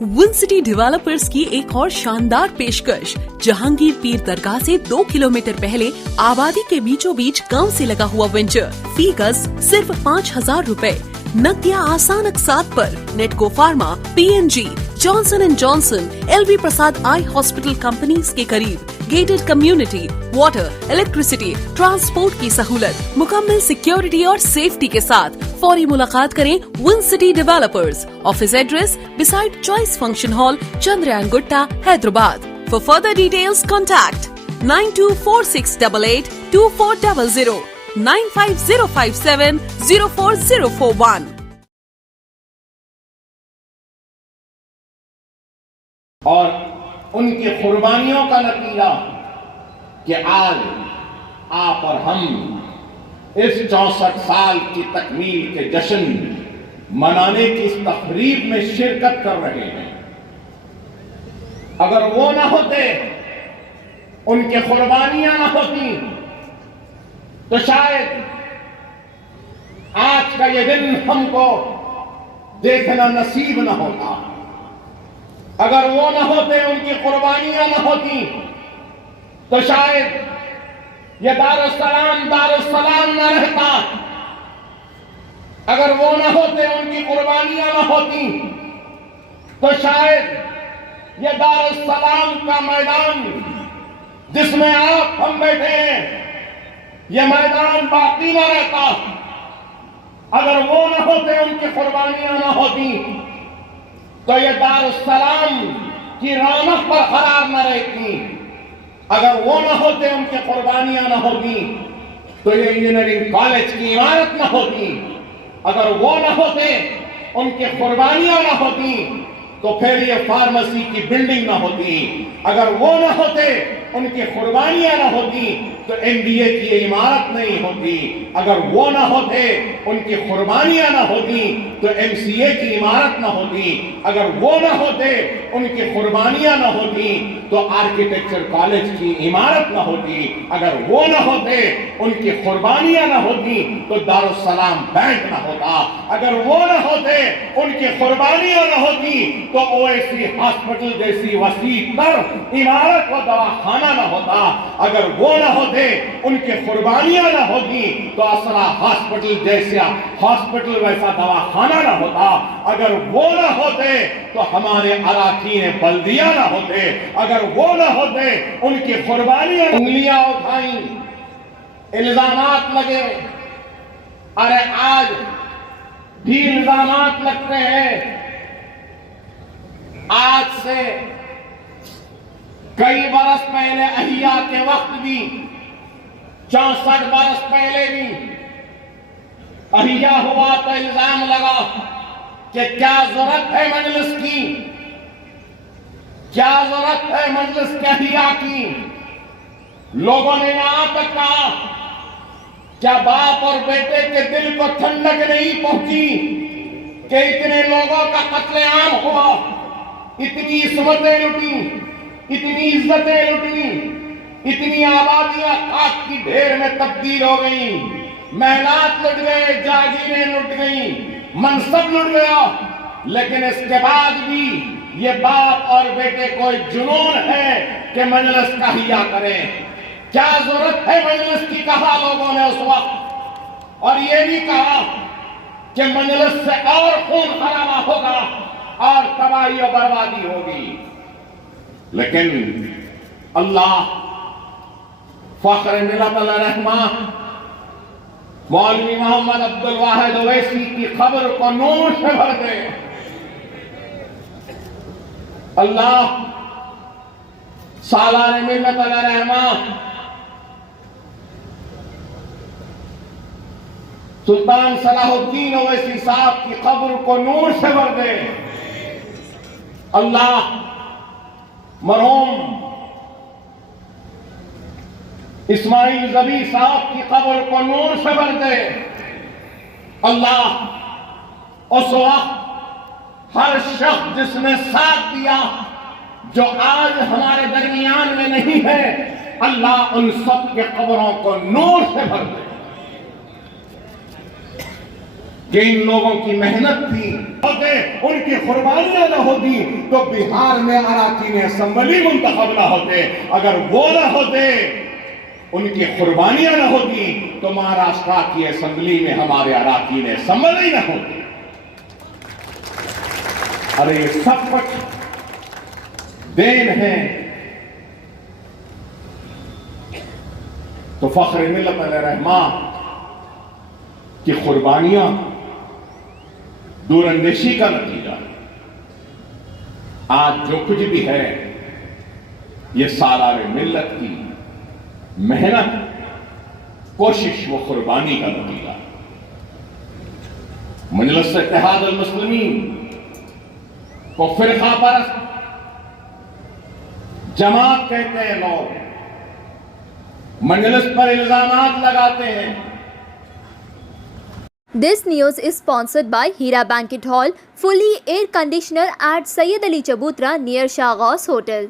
One city developers की एक और शानदार पेशकश। जहांगीर पीर दरगाह से 2 किलोमीटर पहले आबादी के बीचों बीच गांव से लगा हुआ वेंचर। फी गज सिर्फ 5,000 रुपए। नकदिया आसान अकसात पर। Natco pharma, PNG, Johnson and Johnson, LV Prasad eye hospital companies के करीब। Gated community, water, electricity, transport की सहूलत, मुकम्मल सिक्योरिटी और सेफ्टी के साथ। फौरी मुलाकात करें one city developers. Office address beside choice function hall, Chandrayaan Gutta, Hyderabad. For further details contact 9246882400, 9505704041। और उनकी कुर्बानियों का नतीजा कि आज आप और हम इस 64 साल की तकमील के जश्न मनाने की इस तकरीब में शिरकत कर रहे हैं। अगर वो ना होते, उनकी कुर्बानियां ना होती, तो शायद आज का ये दिन हमको देखना नसीब ना होता। अगर वो ना होते, उनकी कुर्बानियां ना होती, तो शायद ये दारुस्सलाम न रहता। अगर वो ना होते, उनकी कुर्बानियां ना होती, तो शायद ये दारुस्सलाम का मैदान जिसमें आप हम बैठे हैं, ये मैदान बाकी ना रहता। अगर वो ना होते, उनकी कुर्बानियां ना होती, तो ये दारुस्सलाम की रौनक बरकरार न रहती। अगर वो न होते, उनकी कुर्बानियां न होती, तो ये इंजीनियरिंग कॉलेज की इमारत न होती। अगर वो न होते, उनकी कुर्बानियां न होती, तो फिर ये फार्मेसी की बिल्डिंग न होती। अगर वो न होते, उनकी कुर्बानियां न होती, तो MBA की ये इमारत नहीं होती। अगर वो न होते, उनकी कुर्बानियां न होती, तो MCA की इमारत न होती। अगर वो न होते, उनकी कुर्बानियां न होती, तो आर्किटेक्चर कॉलेज की इमारत न होती। अगर वो न होते, उनकी कुर्बानियां न होती, तो दारुस्सलाम बैंक न होता। अगर वो न होते, उनकी कुर्बानियां न होती, तो OAC हॉस्पिटल जैसी वसी तर इमारत व दवाखाना न होता। अगर वो न होते, उनकी कुर्बानियां न होती, तो असरा हॉस्पिटल जैसा हॉस्पिटल वैसा दवाखाना न होता। अगर वो न होते, तो हमारे अराकीन बल्दिया न होते। अगर वो न होते, उनकी कुर्बानियां उंगलियां उठाई, इल्जामात लगे। अरे आज भी इल्जामात लगते हैं। आज से कई बरस पहले अहिया के वक्त भी, 64 बरस पहले भी अहिया हुआ तो इल्जाम लगा कि क्या जरूरत है मजलिस की, क्या जरूरत है मजलिस के अहिया की। लोगों ने यहां तक कहा, क्या बाप और बेटे के दिल को ठंडक नहीं पहुंची कि इतने लोगों का कत्लेआम हुआ, इतनी इस्मतें लुटी, इतनी इज्जतें लुटी, इतनी आबादियां खाक की ढेर में तब्दील हो गई, महलात लुट गए, जागीरें लुट गई, मनसब लुट गया। लेकिन इसके बाद भी ये बाप और बेटे को जुनून है कि मजलिस का हिया करें। क्या जरूरत है मजलिस की, कहा लोगों ने उस वक्त। और ये भी कहा कि मजलिस से और खून खराबा होगा और तबाही और बर्बादी होगी। लेकिन अल्लाह फख्र मिलत रहमान मौलवी मोहम्मद अब्दुल वाहिद ओवैसी की खबर को नूर से भर दे। अल्लाह सालार मिलत रहमान सुल्तान सलाहुद्दीन ओवैसी साहब की खबर को नूर से भर दे। अल्लाह मरहूम इस्माइल ज़बी साहब की कब्र को नूर से भर दे। अल्लाह उस वक्त हर शख्स जिसने साथ दिया, जो आज हमारे दरमियान में नहीं है, अल्लाह उन सब के कब्रों को नूर से भर दे। کہ ان لوگوں کی محنت تھی، ان کی قربانیاں نہ ہوتی تو بہار میں اراکین اسمبلی منتخب نہ ہوتے، اگر وہ نہ ہوتے، ان کی قربانیاں نہ ہوتی تو مہاراشٹر کی اسمبلی میں ہمارے اراکین اسمبلی نہ ہوتے۔ ارے یہ سب کچھ دین ہے تو فخر ملت علیہ رحمہ کی قربانیاں دور اندیشی کا نتیجہ۔ آج جو کچھ بھی ہے یہ سالار ملت کی محنت، کوشش و قربانی کا نتیجہ۔ مجلس اتحاد المسلمین کو فرقہ پرست جماعت کہتے ہیں لوگ، مجلس پر الزامات لگاتے ہیں۔ This news is sponsored by Hira Banquet Hall, fully air conditioner at Sayyid Ali Chabutra near Shah Ghaus Hotel.